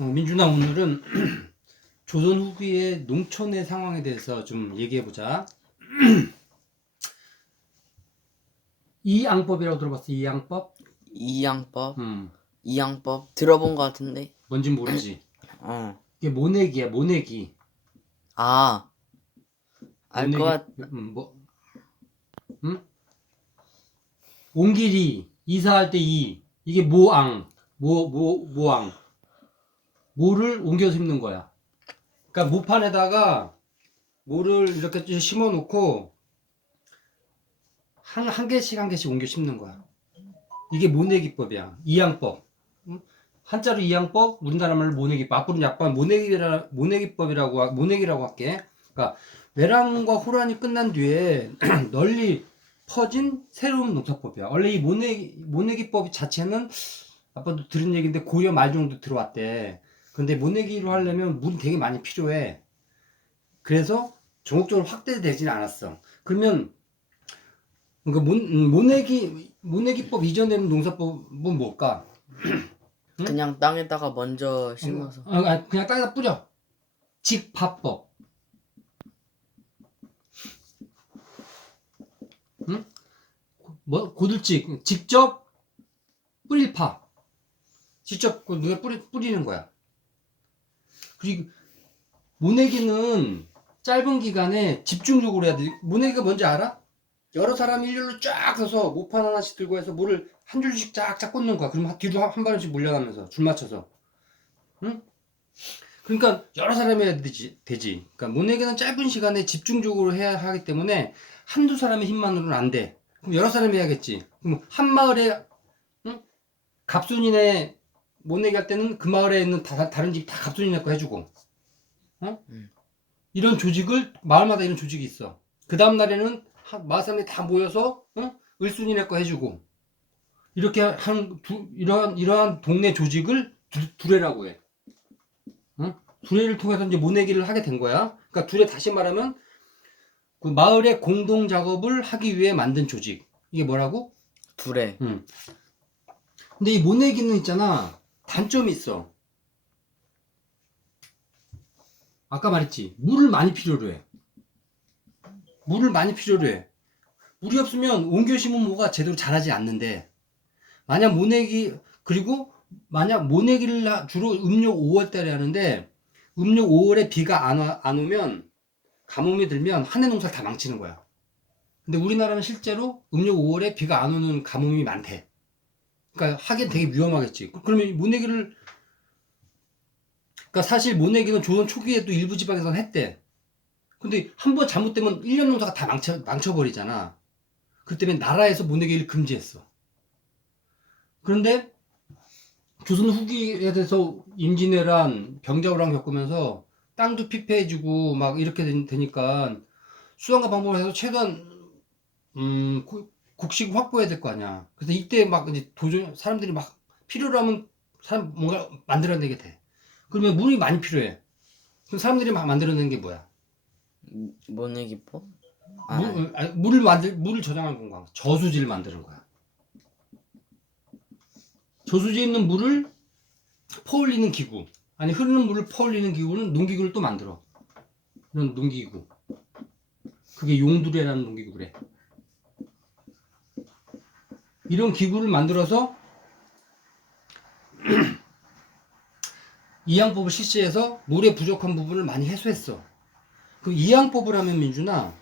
어, 민준아 오늘은 조선 후기의 농촌의 상황에 대해서 좀 얘기해 보자. 이양법이라고 들어봤어? 이양법? 이양법 음, 이양법 들어본 것 같은데 뭔진 모르지. 어 이게 모내기야, 모내기. 아, 알. 것 같, 음, 뭐, 음? 옹길이 이사할 때 이. 이게 모앙, 모, 모, 모앙. 모를 옮겨 심는 거야. 그러니까 모판에다가 모를 이렇게 좀 심어 놓고 한, 한 개씩 한 개씩 옮겨 심는 거야. 이게 모내기법이야. 이양법. 응? 한자로 이양법, 우리나라 말로 모내기법. 앞으로는 약간 모내기라, 모내기법이라고, 하- 모내기라고 할게. 그러니까 외랑과 호란이 끝난 뒤에 널리 퍼진 새로운 농사법이야. 원래 이 모내기, 모내기법 자체는 아빠도 들은 얘기인데 고려 말 정도 들어왔대. 근데 모내기로 하려면 물이 되게 많이 필요해. 그래서 전국적으로 확대되지는 않았어. 그러면 그러니까 모, 음, 모내기 모내기법 이전에는 농사법은 뭘까? 응? 그냥 땅에다가 먼저 심어서 어, 아, 그냥 땅에다 뿌려. 직파법. 응? 뭐 고들직 직접 뿌릴 파. 직접 그 누가 뿌리 뿌리는 거야. 그리고 모내기는 짧은 기간에 집중적으로 해야 돼. 모내기가 뭔지 알아? 여러 사람이 일렬로 쫙 서서 모판 하나씩 들고 해서 물을 한 줄씩 쫙쫙 꽂는 거야. 그럼 뒤로 한, 한 발씩 몰려가면서 줄 맞춰서. 응? 그러니까 여러 사람이 해야 되지. 되지. 그러니까 모내기는 짧은 시간에 집중적으로 해야 하기 때문에 한두 사람의 힘만으로는 안 돼. 그럼 여러 사람이 해야겠지. 그럼 한 마을에 응? 갑순이네 모내기 할 때는 그 마을에 있는 다, 다른 집 다 갑순이네 거 해주고. 어? 음. 이런 조직을 마을마다 이런 조직이 있어. 그 다음 날에는 하- 마을 사람이 다 모여서 어? 을순이네 거 해주고. 이렇게 한 두, 이러한 이러한 동네 조직을 두, 두레라고 해. 응? 두레를 통해서 이제 모내기를 하게 된 거야. 그러니까 두레 다시 말하면 그 마을의 공동 작업을 하기 위해 만든 조직. 이게 뭐라고? 둘에 응. 근데 이 모내기는 있잖아. 단점이 있어. 아까 말했지. 물을 많이 필요로 해. 물을 많이 필요로 해. 물이 없으면 옮겨 심은 모가 제대로 자라지 않는데 만약 모내기 그리고 만약 모내기를 하- 주로 음력 5월 달에 하는데 음력 5월에 비가 안, 와- 안 오면 가뭄이 들면 한 해 농사를 다 망치는 거야. 근데 우리나라는 실제로 음력 5월에 비가 안 오는 가뭄이 많대. 그러니까 하긴 되게 위험하겠지. 그러면 이 모내기를 그러니까 사실 모내기는 조선 초기에도 일부 지방에서는 했대. 근데 한 번 잘못되면 1년 농사가 다 망쳐, 망쳐버리잖아. 그 때문에 나라에서 모내기를 금지했어. 그런데 조선 후기에 대해서 임진왜란, 병자호란 겪으면서 땅도 피폐해지고 막 이렇게 된- 되니까 수단과 방법을 해서 최대한 음, 구- 국식 확보해야 될 거 아니야. 그래서 이때 막 이제 도전 사람들이 막 필요로 하면 사람 뭔가 만들어내게 돼. 그러면 물이 많이 필요해. 그럼 사람들이 막 만들어내는 게 뭐야? 모내기법 아, 물, 아니, 물을 만들 물을 저장하는 건가? 저수지를 만드는 거야. 저수지에 있는 물을 퍼올리는 기구. 아니 흐르는 물을 퍼올리는 기구는 농기구를 또 만들어. 이런 농기구. 그게 용두레라는 농기구래. 이런 기구를 만들어서 이양법을 실시해서 물의 부족한 부분을 많이 해소했어. 그 이양법을 하면 민준아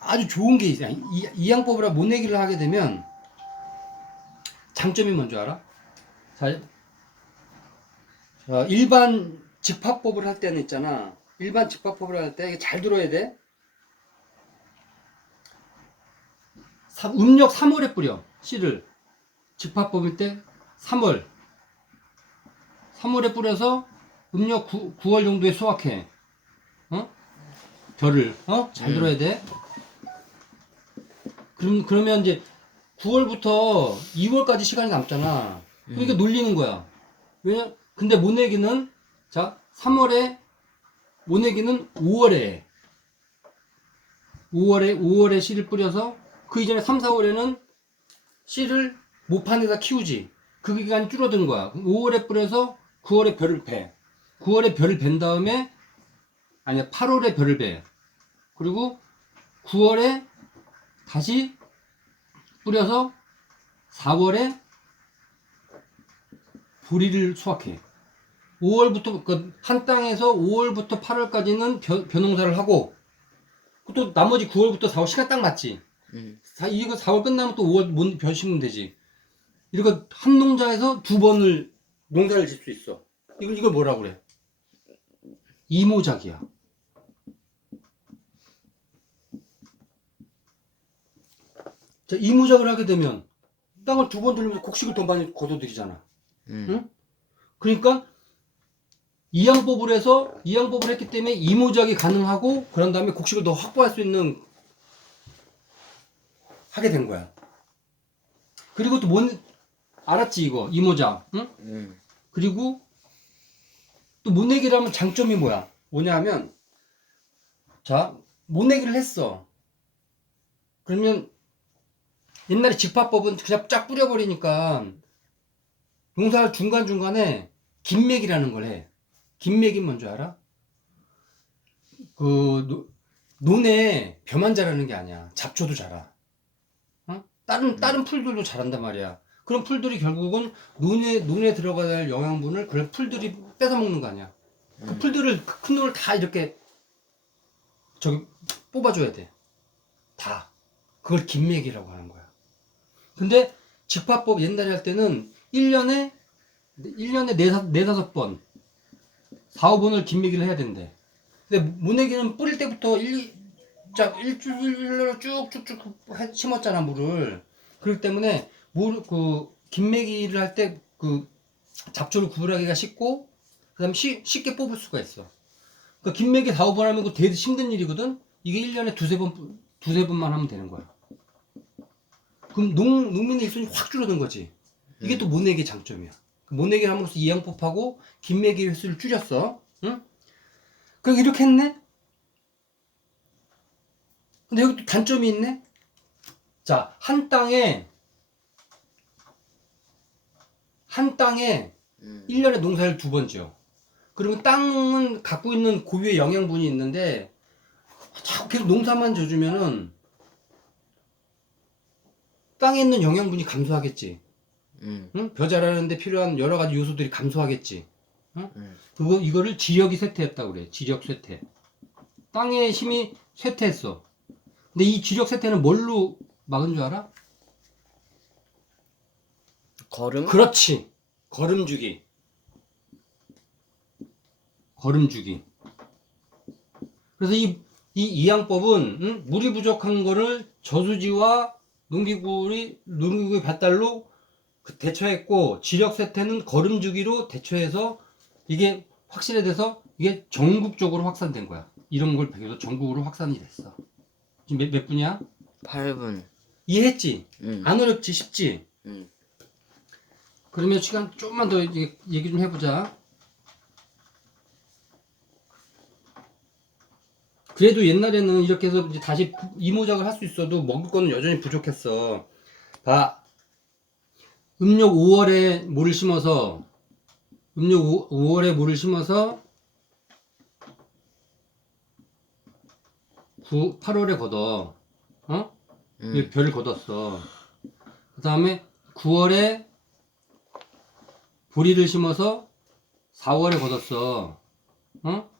아주 좋은 게 있어. 이, 이양법이라 모내기를 하게 되면 장점이 뭔지 알아? 자, 자, 일반 직파법을 할 때는 있잖아. 일반 직파법을 할 때 잘 들어야 돼. 음력 3월에 뿌려 씨를 직파법일 때 3월 3월에 뿌려서 음력 9, 9월 정도에 수확해. 어? 결을 어? 잘 음. 들어야 돼. 그럼 그러면 이제 9월부터 2월까지 시간이 남잖아. 그러니까 음. 놀리는 거야. 왜냐? 근데 모내기는 자 3월에 모내기는 5월에 해. 5월에 5월에 씨를 뿌려서 그 이전에 3, 4월에는 씨를 모판에다 키우지. 그 기간이 줄어드는 거야. 5월에 뿌려서 9월에 별을 배. 9월에 별을 벤 다음에 아니야 8월에 별을 배. 그리고 9월에 다시 뿌려서 4월에 보리를 수확해. 5월부터 그한 땅에서 5월부터 8월까지는 벼, 벼농사를 하고 또 나머지 9월부터 4월 시간 딱 맞지. 음. 사, 이거 4월 끝나면 또 5월 못- 벼 심으면 되지. 이거 한 농자에서 두 번을 농사를 질 수 있어. 이걸 이걸 뭐라 그래? 이모작이야. 자, 이모작을 하게 되면 땅을 두 번 들면서 곡식을 더 많이 거둬들이잖아. 음. 응? 그러니까 이양법을 해서 이양법을 했기 때문에 이모작이 가능하고 그런 다음에 곡식을 더 확보할 수 있는 하게 된 거야. 그리고 또 뭔 알았지 이거 이모작, 응? 음. 그리고 또 모내기를 하면 장점이 뭐야? 뭐냐면 자 모내기를 했어. 그러면 옛날에 직파법은 그냥 쫙 뿌려버리니까 농사 중간 중간에 김맥이라는 걸 해. 김맥이 뭔지 알아? 그 노, 논에 벼만 자라는 게 아니야. 잡초도 자라. 다른 네. 다른 풀들도 자란단 말이야. 그런 풀들이 결국은 눈에 눈에 들어가야 될 영양분을 그 풀들이 뺏어 먹는 거 아니야. 그 음. 풀들을 그 큰 놈을 다 이렇게 저기 뽑아줘야 돼. 다. 그걸 김맥이라고 하는 거야. 근데 직화법 옛날에 할 때는 1년에 1년에 4, 4, 5번 4, 5번을 김맥이를 해야 된대. 근데 모내기는 뿌릴 때부터 1, 쫙 일주일로 쭉쭉쭉 심었잖아 물을. 그렇기 때문에 물그 김매기를 할 때 그 잡초를 구분하기가 쉽고 그다음 쉬, 쉽게 뽑을 수가 있어. 그 김매기 다 오버하면 그 되게 힘든 일이거든. 이게 1년에 두세 번 두세 번만 하면 되는 거야. 그럼 농 농민의 일손이 확 줄어든 거지. 이게 또 음. 모내기 장점이야. 그 모내기를 함으로써 이양법하고 김매기 횟수를 줄였어. 응? 그럼 이렇게 했네? 근데 여기 또 단점이 있네? 자, 한 땅에, 한 땅에 음. 1년에 농사를 두 번 지어. 그러면 땅은 갖고 있는 고유의 영양분이 있는데, 자꾸 계속 농사만 져주면은, 땅에 있는 영양분이 감소하겠지. 음. 응? 벼 자라는데 필요한 여러 가지 요소들이 감소하겠지. 음. 그거 이거를 지력이 쇠퇴했다고 그래. 지력 쇠퇴. 땅의 힘이 쇠퇴했어. 근데 이 지력 쇠퇴는 뭘로 막은 줄 알아? 걸음? 그렇지. 걸음 주기. 걸음 주기. 그래서 이, 이 이양법은 응? 물이 부족한 거를 저수지와 농기구리 농기구의 밭달로 그 대처했고 지력 쇠퇴는 걸음 주기로 대처해서 이게 확실해져서 이게 전국적으로 확산된 거야. 이런 걸 배워서 전국으로 확산이 됐어. 지금 몇, 몇 분이야? 8분. 이해했지? 음. 안 어렵지? 쉽지? 음. 그러면 시간 조금만 더 얘기 좀 해보자. 그래도 옛날에는 이렇게 해서 이제 다시 이모작을 할 수 있어도 먹을 거는 여전히 부족했어. 봐. 음력 5월에 모를 심어서, 음력 5, 월에 모를 심어서, 9, 8월에 걷어. 어? 음. 별을 걷었어. 그 다음에 9월에 보리를 심어서 4월에 걷었어. 어?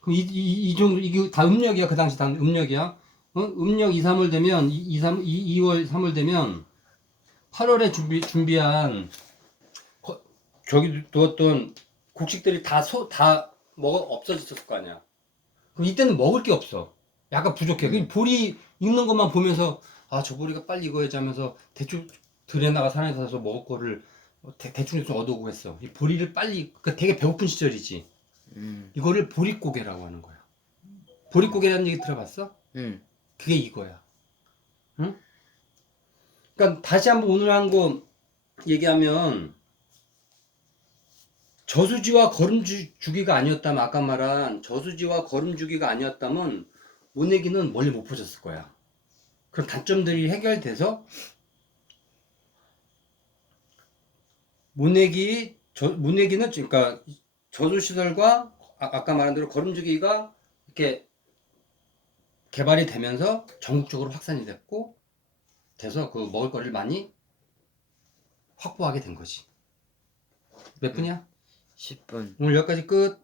그럼 이, 이, 이 정도, 이게 다 음력이야. 그 당시 다 음력이야. 어? 음력 2, 3월 되면, 2, 2, 3, 2, 2월, 3월 되면 8월에 준비, 준비한 거- 저기 두었던 곡식들이 다 소, 다 먹어, 없어졌을 거 아니야. 그럼 이때는 먹을 게 없어. 약간 부족해. 그 보리 익는 것만 보면서 아 저 보리가 빨리 익어야지 하면서 대충 들에 나가 산에 가서 먹을 거를 대, 대충 좀 얻어오고 했어. 이 보리를 빨리 그 되게 배고픈 시절이지. 음. 이거를 보릿고개라고 하는 거야. 보릿고개라는 얘기 들어봤어? 음. 그게 이거야. 응? 그러니까 다시 한번 오늘 한 거 얘기하면 저수지와 걸음주기가 아니었다면 아까 말한 저수지와 걸음주기가 아니었다면 모내기는 멀리 못 퍼졌을 거야. 그런 단점들이 해결돼서 모내기 저 모내기는 그러니까 저수 시설과 아, 아까 말한 대로 거름주기가 이렇게 개발이 되면서 전국적으로 확산이 됐고 돼서 그 먹을거리를 많이 확보하게 된 거지. 몇 분이야? 10분. 오늘 여기까지 끝.